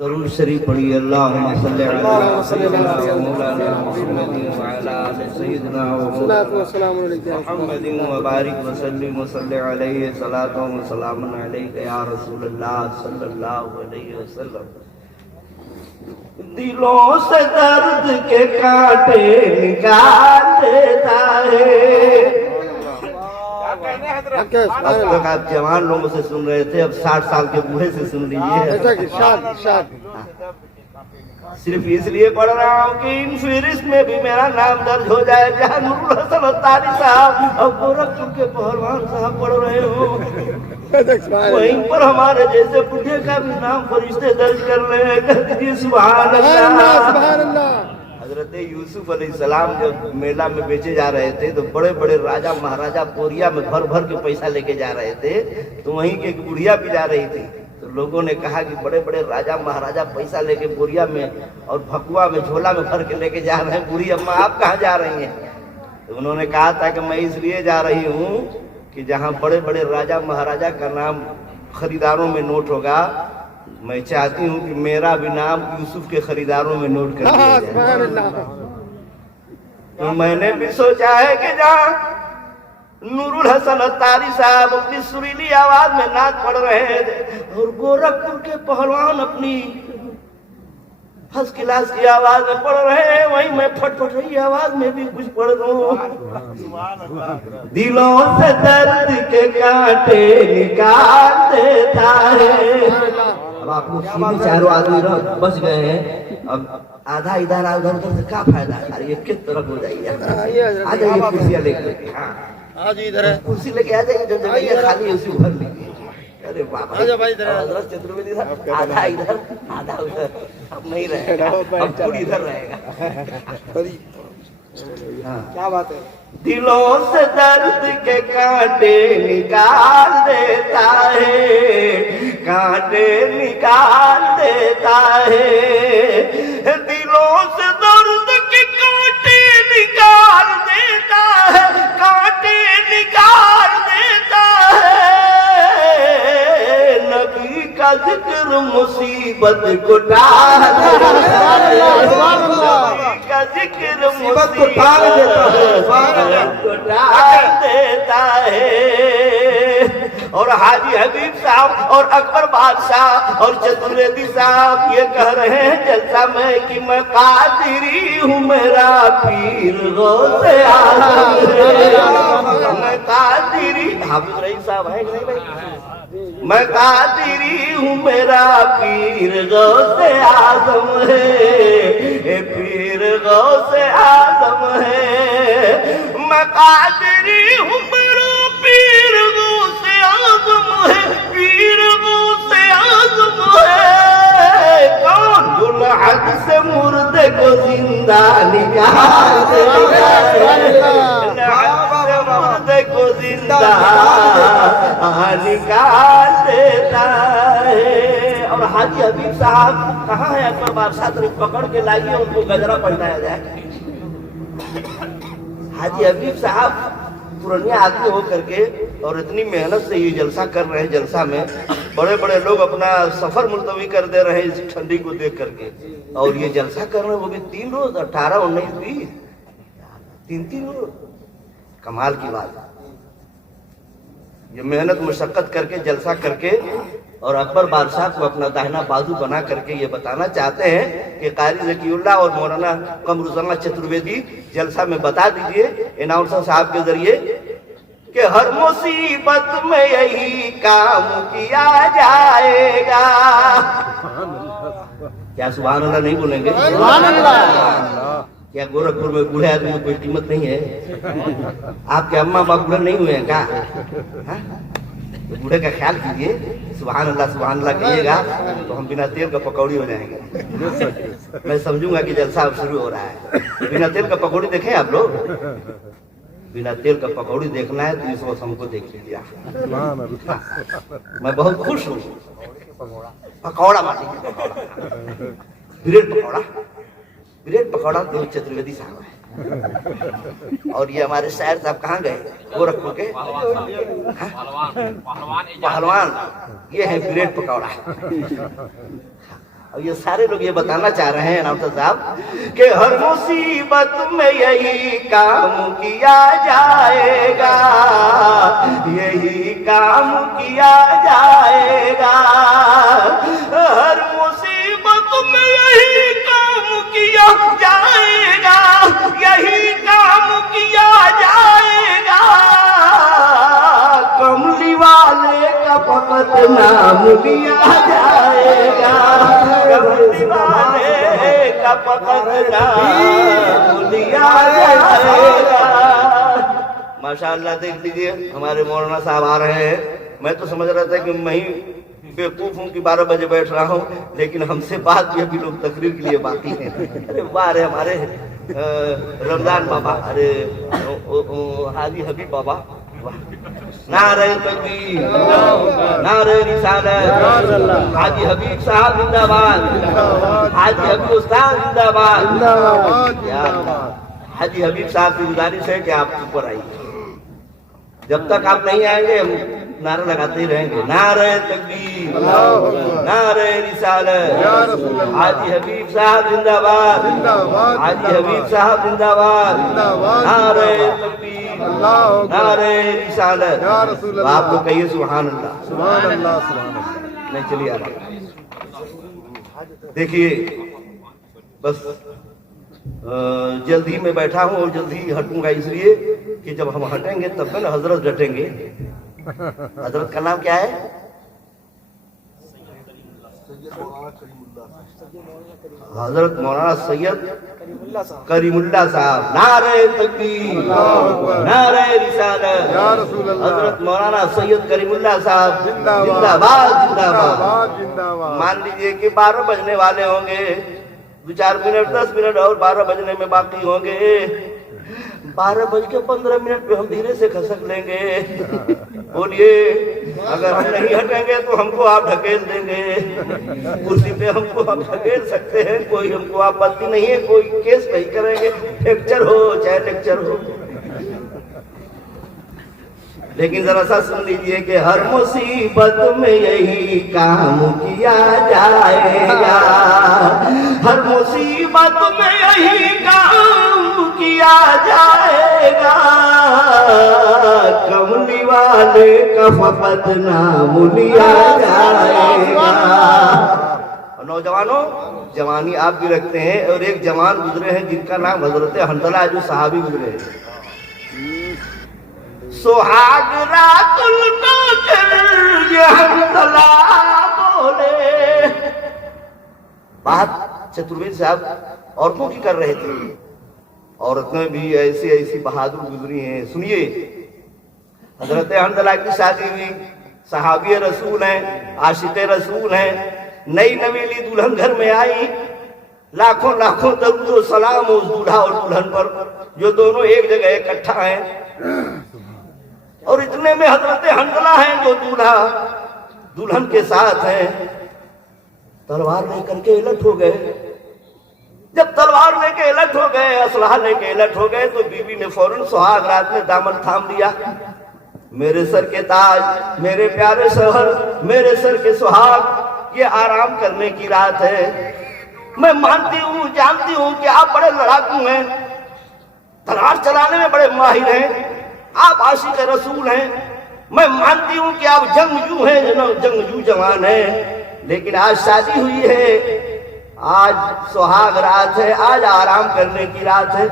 درود شریف پڑھی اللہم صلی علی سیدنا مولانا محمد وعلی آل سیدنا محمد وبارک وسلم وصلی علیہ صلاۃ و سلام علیک یا رسول اللہ صلی اللہ علیہ وسلم۔ دلوں سے درد کے کانٹے نکال دیتا ہے۔ اب تک آپ جوان لوگوں سے سن رہے تھے، اب 60 سال کے بوڑھے سے سن لیجیے۔ صرف اس لیے پڑھ رہا ہوں کہ ان فہرست میں بھی میرا نام درج ہو جائے، جہاں نور الحسن الطاری صاحب اور گورکھپور کے پہلوان صاحب پڑھ رہے ہوں، وہیں پر ہمارے جیسے بڈھے کا بھی نام فرشتے درج کر رہے ہیں۔ سبحان اللہ۔ حضرت یوسف علیہ السلام جب میلہ میں بیچے جا رہے تھے تو بڑے بڑے راجہ مہاراجہ پوریا میں بھر بھر کے پیسہ لے کے جا رہے تھے، تو وہیں کی ایک بڑھیا بھی جا رہی تھی، تو لوگوں نے کہا کہ بڑے بڑے راجہ مہاراجہ پیسہ لے کے بوریا میں اور بھکوا میں جھولا میں بھر کے لے کے جا رہے ہیں، بوڑھی اماں آپ کہاں جا رہی ہیں؟ تو انہوں نے کہا تھا کہ میں اس لیے جا رہی ہوں کہ جہاں بڑے بڑے راجہ مہاراجہ کا نام خریداروں میں نوٹ ہوگا، میں چاہتی ہوں کہ میرا بھی نام یوسف کے خریداروں میں نوٹ کر دیا جائے۔ تو میں نے بھی سوچا ہے کہ جہاں نور الحسن الطاری صاحب اپنی سریلی آواز میں نعت پڑھ رہے تھے اور گورکھپور کے پہلوان اپنی فرسٹ کلاس کی آواز میں پڑھ رہے ہیں، وہیں میں پھٹ پھٹ رہی آواز میں بھی کچھ پڑھ دوں۔ دلوں سے درد کے کانٹے نکال دیتا ہے۔ اب آپ لوگ سیدھے چاروں آدمی بچ گئے ہیں، اب آدھا ادھر ادھر ادھر سے کیا فائدہ ہے؟ یہ کس طرف ہو جائیے، آ جائیے کرسیاں لے کر کے، ہاں کرسی لے کے آ جائیے، جو جگہ خالی ہے اسی بھر لیجیے۔ ارے بابا حضرت چترویدی صاحب، آدھا ادھر آدھا ادھر، اب نہیں رہے گا، اب پوری ادھر رہے گا۔ کیا بات ہے؟ دلوں سے درد کے کانٹے نکال دیتا ہے، کانٹے نکال دیتا ہے، دلوں سے درد کے کانٹے نکال دیتا ہے، کانٹے نکال دیتا ہے، نبی کا ذکر مصیبت کو ٹال دیتا ہے، نبی کا ذکر مصیبت کو ٹال دیتا ہے۔ اور حاجی حبیب صاحب اور اکبر بادشاہ اور چترویدی صاحب یہ کہہ رہے ہیں جلسہ میں کہ میں قادری ہوں، میرا پیر غوث اعظم ہے، میں قادری، حافظ رئیس صاحب ہے نہیں بھائی، میں قادری ہوں، میرا پیر غوث اعظم ہے، پیر غوث اعظم ہے، میں قادری ہوں، میرا پیر غوث اعظم ہے، پیر غوث اعظم ہے۔ کون؟ جو لحد سے مردے کو زندہ نکال دیتا ہے، لحد سے مردے کو زندہ نکال دیتا ہے۔ اور حاجی حبیب صاحب کہاں ہے؟ اکبر بادشاہ طرف پکڑ کے لائیے، ان کو گجرا پہنایا جائے۔ حاجی حبیب صاحب پرانے آدمی ہو کر کے اور اتنی محنت سے یہ جلسہ کر رہے ہیں، جلسہ میں بڑے بڑے لوگ اپنا سفر ملتوی کر دے رہے ہیں اس ٹھنڈی کو دیکھ کر کے، اور یہ جلسہ کر رہے ہیں وہ بھی 3 روز، 18، 19، 20، 3 روز۔ کمال کی بات، یہ محنت مشقت کر کے جلسہ کر کے، اور اکبر بادشاہ کو اپنا داہنا بازو بنا کر کے یہ بتانا چاہتے ہیں کہ قاری ذکی اللہ اور مولانا قمر الزمان چترویدی جلسہ میں بتا دیجئے اناؤنسر صاحب کے ذریعے کہ ہر مصیبت میں یہی کام کیا جائے گا۔ کیا سبحان اللہ نہیں بولیں گے؟ سبحان اللہ۔ کیا گورکھپور میں بوڑھے آدمی میں کوئی قیمت نہیں ہے؟ آپ کے اماں باپ بوڑھے نہیں ہوئے ہیں کیا؟ بوڑھے کا خیال کیجئے، سبحان اللہ کہیے گا تو ہم بنا تیل کا پکوڑی ہو جائیں گے۔ میں سمجھوں گا کہ جلسہ اب شروع ہو رہا ہے۔ بنا تیل کا پکوڑی دیکھیں آپ لوگ؟ بنا تیل کا پکوڑی دیکھنا ہے تو اس وقت ہم کو دیکھ لیجیے۔ میں بہت خوش ہوں۔ پکوڑا مانیے، بریڈ پکوڑا تو چترویدی صاحب ہے۔ اور یہ ہمارے شاعر صاحب کہاں گئے؟ گورکھپور کے پہلوان، یہ ہے بریڈ پکوڑا۔ اور یہ سارے لوگ یہ بتانا چاہ رہے ہیں اناؤنسر صاحب کہ ہر مصیبت میں یہی کام کیا جائے گا، یہی کام کیا جائے گا، ہر مصیبت میں یہی کام کیا جائے گا، یہی کام کیا جائے گا، کملی والے کا فقط نام لیا جائے گا، کملی والے کا فقط نام لیا جائے گا۔ ماشاءاللہ دیکھ لیجئے ہمارے مولانا صاحب آ رہے ہیں۔ میں تو سمجھ رہا تھا کہ میں ہی بیوقوف ہوں کہ 12 بجے بیٹھ رہا ہوں، لیکن ہم سے بعد بھی ابھی لوگ تقریر کے لیے باقی ہیں۔ ارے واہ رے ہمارے رمضان بابا، ارے حاجی حبیب بابا، نعرہ تکبیر، نعرہ رسالت، حاجی حبیب صاحب زندہ باد، حاجی حبیب استاد زندہ باد۔ حاجی حبیب صاحب کی گزارش ہے کہ آپ اوپر آئیے، جب تک آپ نہیں آئیں گے ہم نعرہ لگاتے ہی رہیں گے، نعرہ تکبیر، نعرہ رسالت، حاجی حبیب صاحب زندہ باد، حاجی حبیب صاحب زندہ باد، نعرہ تکبیر، نعرہ رسالت۔ آپ کو کہیے سبحان اللہ، سبحان اللہ، سبحان اللہ۔ نہیں چلیے آ دیکھیے، بس جلدی میں بیٹھا ہوں اور جلدی ہٹوں گا، اس لیے کہ جب ہم ہٹیں گے تب نا حضرت ڈٹیں گے۔ حضرت کا نام کیا ہے؟ حضرت مولانا سید کریم اللہ صاحب۔ نعرہ تکبیر، نعرہ رسالت، حضرت مولانا سید کریم اللہ صاحب زندہ باد، زندہ باد۔ مان لیجئے کہ 12 بجنے والے ہوں گے، 2-4 منٹ 10 منٹ اور 12 بجنے میں باقی ہوں گے۔ 12:15 پہ ہم دھیرے سے کھسک لیں گے۔ بولیے، اگر ہم نہیں ہٹیں گے تو ہم کو آپ ڈھکیل دیں گے، کرسی پہ ہم کو آپ ڈھکیل سکتے ہیں، کوئی ہم کو آپتی نہیں ہے، کوئی کیس نہیں کریں گے، لیکچر ہو چاہے لیکچر ہو۔ لیکن ذرا سا سن لیجئے کہ ہر مصیبت میں یہی کام کیا جائے گا، ہر مصیبت میں یہی کام کیا جائے گا، کملی والے کا فقط نام لیا جائے گا۔ نوجوانوں، جوانی آپ بھی رکھتے ہیں، اور ایک جوان گزرے ہیں جن کا نام حضرت حنظلہ جو صحابی گزرے ہیں۔ سہاگ رات لٹا کر یہ حنظلہ بولے، بات چتروید صاحب عورتوں کی کر رہے تھے، عورتیں بھی ایسی ایسی بہادر گزری ہیں۔ سنیے، حضرت حنظلہ کی شادی ہوئی، صحابی رسول ہیں، عاشق رسول ہیں، نئی نویلی دلہن گھر میں آئی، لاکھوں لاکھوں درود و سلام اس دولہا اور دلہن پر جو دونوں ایک جگہ اکٹھا ہیں، اور اتنے میں حضرت حنظلہ ہیں جو دولہا دلہن کے ساتھ ہیں، تلوار لے کر کے الٹ ہو گئے۔ جب تلوار لے کے الٹ ہو گئے، اسلحہ لے کے الٹ ہو گئے، تو بیوی نے فوراً سہاگ رات میں دامن تھام لیا۔ میرے سر کے تاج، میرے پیارے شوہر، میرے سر کے سہاگ، یہ آرام کرنے کی رات ہے۔ میں مانتی ہوں، جانتی ہوں کہ آپ بڑے لڑاکو ہیں، تلوار چلانے میں بڑے ماہر ہیں، آپ عاشق رسول ہیں، میں مانتی ہوں کہ آپ جنگجو ہیں، جنگجو جوان ہیں، لیکن آج شادی ہوئی ہے، آج سہاگ رات ہے، آج آرام کرنے کی رات ہے۔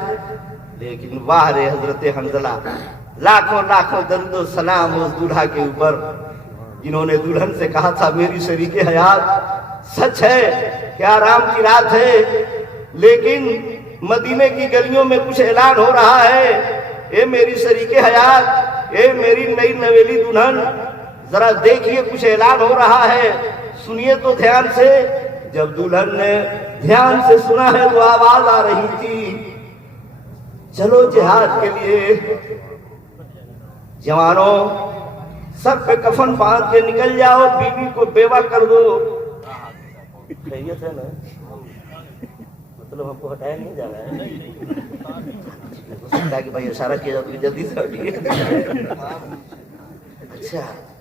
لیکن واہ رے حضرت حنظلہ، لاکھوں لاکھوں درود و سلام اس دولہا کے اوپر جنہوں نے دلہن سے کہا تھا میری شریک حیات، سچ ہے کہ آرام کی رات ہے، لیکن مدینے کی گلیوں میں کچھ اعلان ہو رہا ہے، اے میری شریک حیات، اے میری نئی نویلی دلہن، ذرا دیکھیے کچھ اعلان ہو رہا ہے، سنیے تو دھیان سے۔ جب دلہن نے دھیان سے سنا ہے تو آواز آ رہی تھی، چلو جہاد کے لیے، جوانوں سر پہ کفن باندھ کے نکل جاؤ، بیوی کو بیوہ کر دو۔ خیریت ہے نا؟ مطلب ہم کو ہٹایا نہیں جا رہا ہے، ہو سکتا ہے کہ بھائی اشارہ کیا جاتا ہے جلدی سے ہٹیے۔ اچھا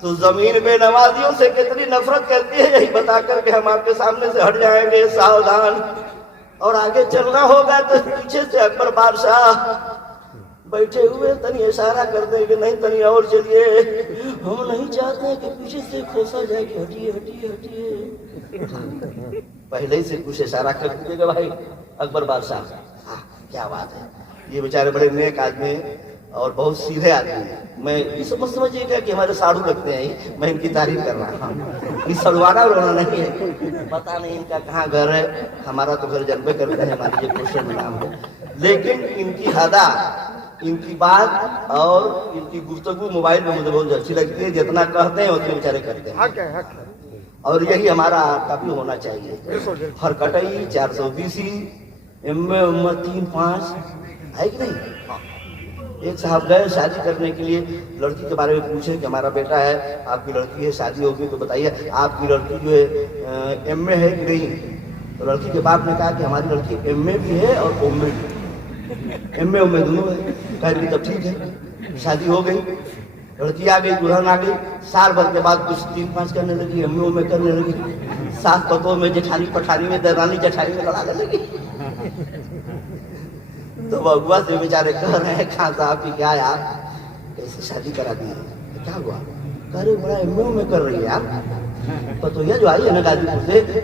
تو زمین بے نوازیوں سے کتنی نفرت کرتی ہے یہی بتا کر کہ ہم آپ کے سامنے سے ہٹ جائیں گے، ساودھان۔ اور آگے چلنا ہوگا تو پیچھے سے اکبر بادشاہ بیٹھے ہوئے تنی اشارہ کر دیں کہ نہیں تنی اور چلیے، ہم نہیں چاہتے کہ پیچھے سے کھوسا جائے کہ ہٹیے ہٹیے ہٹیے، پہلے ہی سے کچھ اشارہ کر دیجیے گا بھائی اکبر بادشاہ۔ کیا بات ہے، یہ بیچارے بڑے نیک آدمی ہیں اور بہت سیدھے آدمی ہیں۔ میں یہ سمجھیے گا کہ ہمارے ساڑھو لگتے ہیں، میں ان کی تعریف کر رہا ہوں، یہ سڑوانا رونا نہیں ہے، پتہ نہیں ان کا کہاں گھر ہے، ہمارا تو گھر جنبے کرتے ہیں، ہماری یہ کوشش میں نام ہے، لیکن ان کی ادا، ان کی بات اور ان کی گفتگو موبائل میں مجھے بہت اچھی لگتی ہے، جتنا کہتے ہیں اتنے بیچارے کرتے ہیں، اور یہی ہمارا آپ کا بھی ہونا چاہیے۔ ہر کٹائی 420 M 3-5 ہے کہ نہیں؟ ایک صاحب گئے شادی کرنے کے لیے، لڑکی کے بارے میں پوچھے کہ ہمارا بیٹا ہے، آپ کی لڑکی ہے، شادی ہوگی تو بتائیے آپ کی لڑکی جو ہے ایم اے ہے کہ نہیں؟ تو لڑکی کے باپ نے کہا کہ ہماری لڑکی ایم اے بھی ہے اور ایم اے بھی، ایم اے دونوں ہے۔ کہہ دی تب ٹھیک ہے، شادی ہو گئی، لڑکی آ گئی، دلہن آ گئی، سال بھر کے بعد کچھ 3-5 کرنے لگی، ایم اے کرنے لگی، ساس پتوں میں، جٹھانی پٹھانی میں، درانی جٹھانی میں لڑانے لگی۔ تو وہ اغوا سے بیچارے کہہ رہے ہیں خان صاحب کی کیا یار کیسے شادی کرا دی ہے، کیا ہوا؟ کہہ رہے بڑا ایم اے کر رہی ہے یار، پتویا جو آئی ہے نا غازی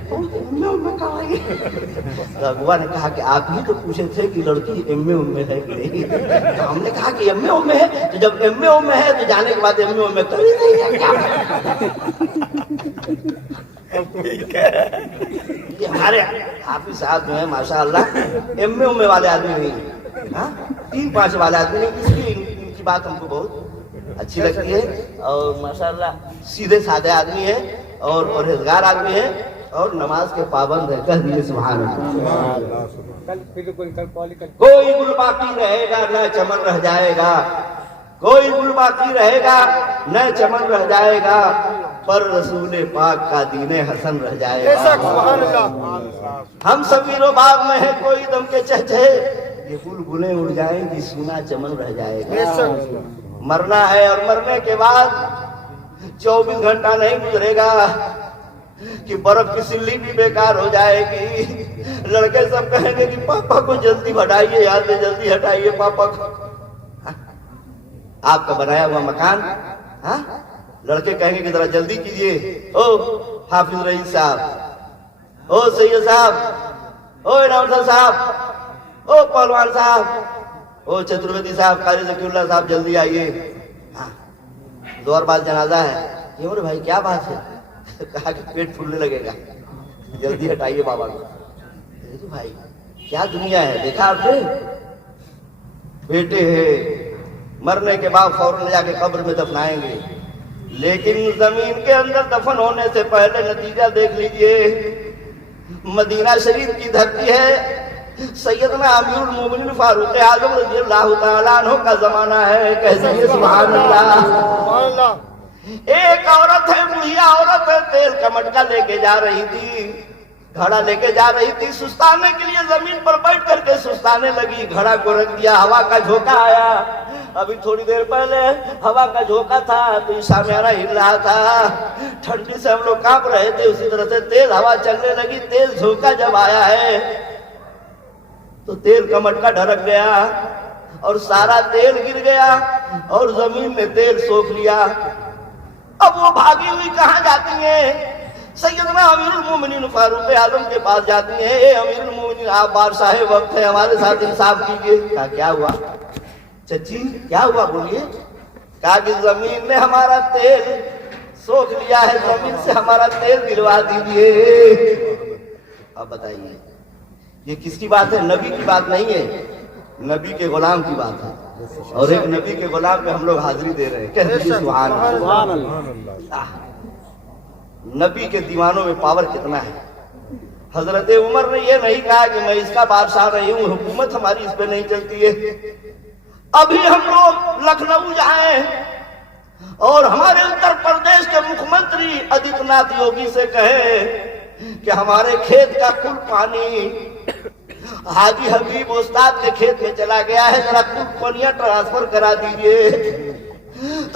پور سے ایم اے کہاں آئی؟ تو اغوا نے کہا کہ آپ ہی تو پوچھے تھے کہ لڑکی ایم اے ہے کہ نہیں، تو ہم نے کہا کہ ایم اے ہے، تو جب ایم اے ہے تو جانے کے بعد ایم اے کر ہی نہیں ہے کیا؟ یہ ہمارے حافظ صاحب جو ہیں ماشاءاللہ ایم اے والے آدمی نہیں ہیں، 3-5 والے آدمی نہیں، اس لیے ان کی بات ہم کو بہت اچھی لگتی ہے، اور ماشاءاللہ سیدھے سادے آدمی ہے اور پرہیزگار آدمی ہے اور نماز کے پابند ہے۔ کہہ دیجیے سبحان اللہ۔ کوئی گل باقی رہے گا نہ چمن رہ جائے گا، کوئی گل باقی رہے گا نہ چمن رہ جائے گا، پر رسول پاک کا دین حسن رہ جائے گا۔ ہم سبیر و باغ میں ہیں کوئی دم کے چہچہے، یہ بلبلیں اڑ جائیں گی سونا چمن رہ جائے گا۔ مرنا ہے اور مرنے کے بعد 24 گھنٹہ نہیں گزرے گا کہ برف کی سلی بھی بیکار ہو جائے گی، لڑکے سب کہیں گے کہ پاپا کو جلدی ہٹائیے، یہاں سے جلدی ہٹائیے پاپا کو۔ آپ کا بنایا ہوا مکان، لڑکے کہیں گے کہ ذرا جلدی کیجیے، او حافظ رئیس صاحب، او سید صاحب، او اناؤنسر صاحب، او پہلوان صاحب، او چترویدی صاحب، قاری ذکی اللہ صاحب، جلدی آئیے، دور بعد جنازہ ہے۔ کیوں رے بھائی کیا بات ہے؟ کہا کہ پیٹ پھولنے لگے گا، جلدی ہٹائیے بابا کو۔ بھائی کیا دنیا ہے، دیکھا آپ نے؟ بیٹے ہیں مرنے کے بعد فوراً جا کے قبر میں دفنائیں گے، لیکن زمین کے اندر دفن ہونے سے پہلے نتیجہ دیکھ لیجئے۔ مدینہ شریف کی دھرتی ہے، سیدنا امیر المومنین فاروق اعظم رضی اللہ تعالیٰ عنہ کا زمانہ ہے، کہتے سبحان اللہ۔ ایک عورت ہے، بوڑھیا عورت ہے، تیل کا مٹکا لے کے جا رہی تھی، گھڑا لے کے جا رہی تھی، سستانے کے لیے زمین پر بیٹھ کر کے سستانے لگی، گھڑا کو رکھ دیا، ہوا کا جھونکا آیا، ابھی تھوڑی دیر پہلے ہوا کا جھونکا تھا تو شامیانہ ہل رہا تھا، ٹھنڈی سے ہم لوگ کانپ رہے تھے، اسی طرح سے تیز ہوا چلنے لگی، تیز جھونکا جب آیا ہے تو تیل کا مٹکا ڈھرک گیا اور سارا تیل گر گیا اور زمین نے تیل سوکھ لیا۔ اب وہ بھاگی ہوئی کہاں جاتی ہیں؟ سیدنا امیر المومنین فاروق اعظم کے پاس جاتی ہیں، اے امیر المومنین آپ بادشاہ وقت ہے، ہمارے ساتھ انصاف کیجیے۔ کہا کیا ہوا چچی، کیا ہوا بولیے؟ کہا کہ زمین نے ہمارا تیل سوکھ لیا ہے، زمین سے ہمارا تیل دلوا دیجیے۔ اب بتائیے یہ کس کی بات ہے؟ نبی کی بات نہیں ہے، نبی کے غلام کی بات ہے، اور ایک نبی کے غلام پہ ہم لوگ حاضری دے رہے ہیں، کہہ دیجیے سبحان اللہ۔ نبی کے دیوانوں میں پاور کتنا ہے۔ حضرت عمر نے یہ نہیں کہا کہ میں اس کا بادشاہ رہی ہوں، حکومت ہماری اس پہ نہیں چلتی ہے۔ ابھی ہم لوگ لکھنؤ جائیں اور ہمارے اتر پردیش کے مکھ منتری آدتیہ ناتھ یوگی سے کہیں کہ ہمارے کھیت کا کل پانی حاجی حبیب استاد کے کھیت میں چلا گیا ہے، ذرا کل پانیاں ٹرانسفر کرا دیجئے۔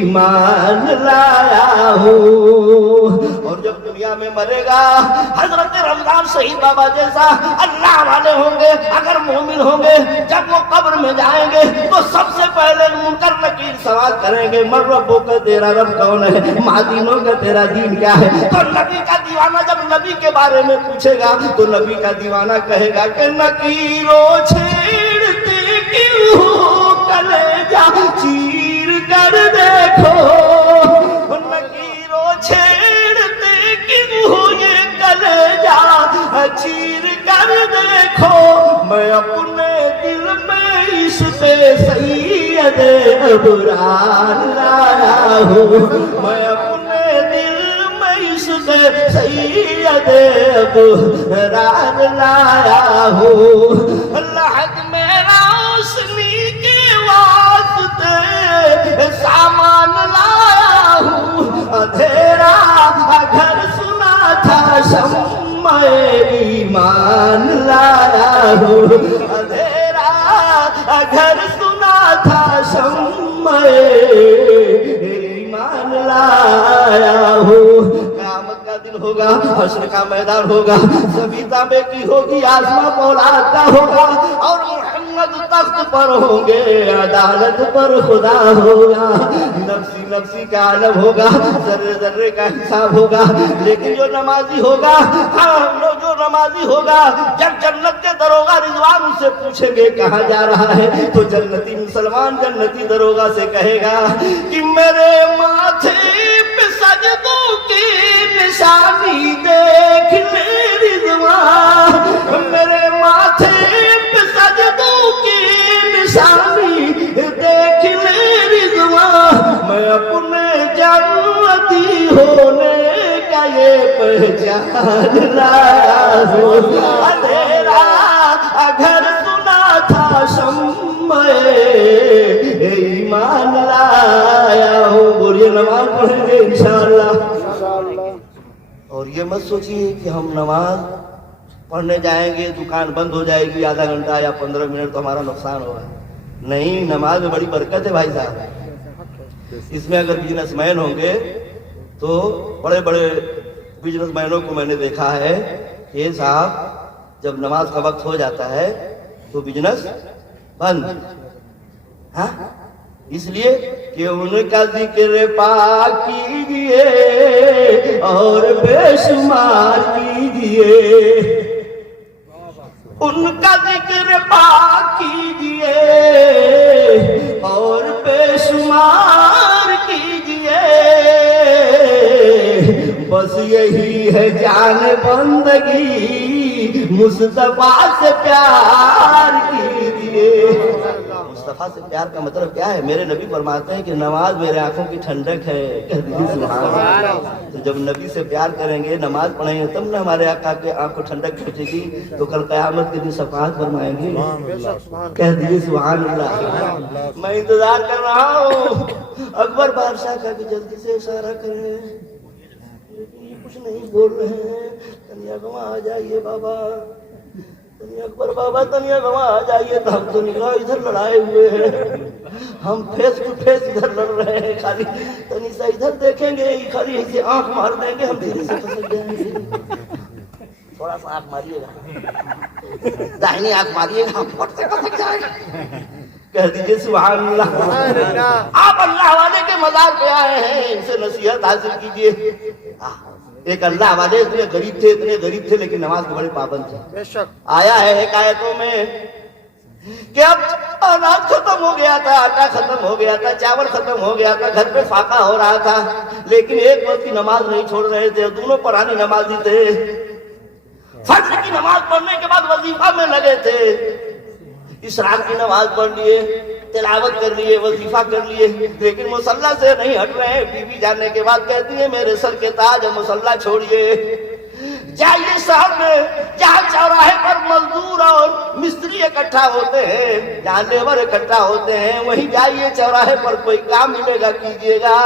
ایمان لایا ہوں. اور جب دنیا میں مرے گا حضرت رمضان شہید بابا جیسا اللہ والے ہوں گے, اگر مومن ہوں گے, جب وہ قبر میں جائیں گے تو سب سے پہلے منکر نکیر سوال کریں گے من ربو کا, تیرا رب کون ہے, ماں دینوں کا تیرا دین کیا ہے. تو نبی کا دیوانہ جب نبی کے بارے میں پوچھے گا تو نبی کا دیوانہ کہے گا کہ نکیروں چھیڑتے کیوں کلیجہ چیر کر دیکھو, نکیروں چھیڑتے کیوں یہ کلیجہ چیر کر دیکھو. میں اپنے دل میں عشق سید ابرار لایا ہوں, میں اپنے دل میں عشق سید ابرار لایا ہوں. لحد میں روشنی کے واسطے سامان لایا ہوں, اندھیرا گھر سنا تھا شمع ایمان لایا ہوں, اندھیرا گھر سنا تھا شمع ایمان لایا ہوں. قیامت کا دن ہوگا, حشر کا میدان ہوگا, سبھی تابع کی ہوگی, آسماں اولاد کا ہوگا, اور محمد تخت پر ہوں گے, عدالت پر خدا ہوگا. نفسی نفسی کا عالم ہوگا, ذرے ذرے کا حساب ہوگا. لیکن جو نمازی ہوگا, جو نمازی ہوگا, جب جنت کے دروغہ رضوان ان سے پوچھیں گے کہاں جا رہا ہے, تو جنتی مسلمان جنتی دروغہ سے کہے گا کہ میرے ماتھے پہ سجدوں کی نشانی دیکھ لے رضوان, میرے ماتھے پہ سجدوں کی نشانی دیکھ لے رضوان. میں اپنے جنتی ہونے کا یہ پہچان لایا ہوں, اندھیرا گھر سنا تھا شمع ایمان لایا ہوں. بولیے نماز پڑھیں گے انشاءاللہ. اور یہ مت سوچیے کہ ہم نماز پڑھنے جائیں گے دکان بند ہو جائے گی, آدھا گھنٹہ یا 15 منٹ تو ہمارا نقصان ہوگا. نہیں, نماز میں بڑی برکت ہے بھائی صاحب. اس میں اگر بزنس مین ہوں گے تو بڑے بڑے بزنس مینوں کو میں نے دیکھا ہے کہ صاحب جب نماز کا وقت ہو جاتا ہے تو بزنس بند. ہاں, اس لیے کہ ان کا ذکر پاک کیجئے اور بے شمار کیجئے, ان کا ذکر پاک کیجئے اور بے شمار کیجئے. بس یہی ہے جان بندگی, مصطفیٰ سے پیار کیجئے. مصطفیٰ سے پیار کا مطلب کیا ہے؟ میرے نبی فرماتے ہیں کہ نماز میرے آنکھوں کی ٹھنڈک ہے. کہہ دیجیے سبحان اللہ. تو جب نبی سے پیار کریں گے, نماز پڑھیں گے, تب نہ ہمارے آقا کے آنکھ کو ٹھنڈک پہنچے گی, تو کل قیامت کے دن شفاعت فرمائیں گے. کہہ دیجیے سبحان اللہ. میں انتظار کر رہا ہوں اکبر بادشاہ کا کہ جلدی سے اشارہ کریں, لیکن یہ کچھ نہیں بول رہے ہیں. تنیا گواں آ جائیے بابا, تنیا اکبر بابا, تنیا گواں آ جائیے. تو ہم تو نگاہ ادھر لڑائے ہوئے ہیں, ہم فیس ٹو فیس ادھر لڑ رہے ہیں. خالی تنیسا ادھر دیکھیں گے, خالی ایسے آنکھ مار دیں گے, ہم دھیرے سے پھنس جائیں گے. تھوڑا سا آنکھ ماریے گا, داہنی آنکھ ماریے گا, ہم پھٹ سے پھنس جائیں گے. کہہ دیجیے سبحان اللہ. آپ اللہ والے کے مزار پہ آئے ہیں, ان سے نصیحت حاصل کیجیے. ایک اللہ والے اتنے غریب تھے لیکن نماز کے بڑے پابند تھے. آیا ہے حکایتوں میں کہ اب اناج ختم ہو گیا تھا, آٹا ختم ہو گیا تھا, چاول ختم ہو گیا تھا, گھر پہ فاقہ ہو رہا تھا, لیکن ایک وقت کی نماز نہیں چھوڑ رہے تھے. دونوں پرانی نمازی تھے. فجر کی نماز پڑھنے کے بعد وظیفہ میں لگے تھے. اشراق کی نماز پڑھ لیے, تلاوت کر لیے, وظیفہ کر لیے, لیکن مصلی سے نہیں ہٹ رہے ہیں. بیوی جانے کے بعد کہتی ہے میرے سر کے تاج, مصلی چھوڑیے, جائیے شہر میں جہاں چوراہے پر مزدور اور مستری اکٹھا ہوتے ہیں, جہاں لیبر اکٹھا ہوتے ہیں, وہیں جائیے. چوراہے پر کوئی کام ملے گا کیجیے گا,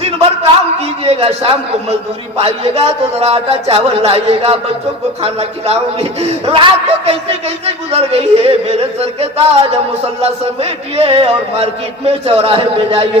دن بھر کام کیجیے گا, شام کو مزدوری پائیے گا تو ذرا آٹا چاول لائیے گا, بچوں کو کھانا کھلاؤں گی. رات کو کیسے کیسے گزر گئی ہے, میرے سر کے تاج مصلی سمیٹیے اور مارکیٹ میں چوراہے پہ جائیے.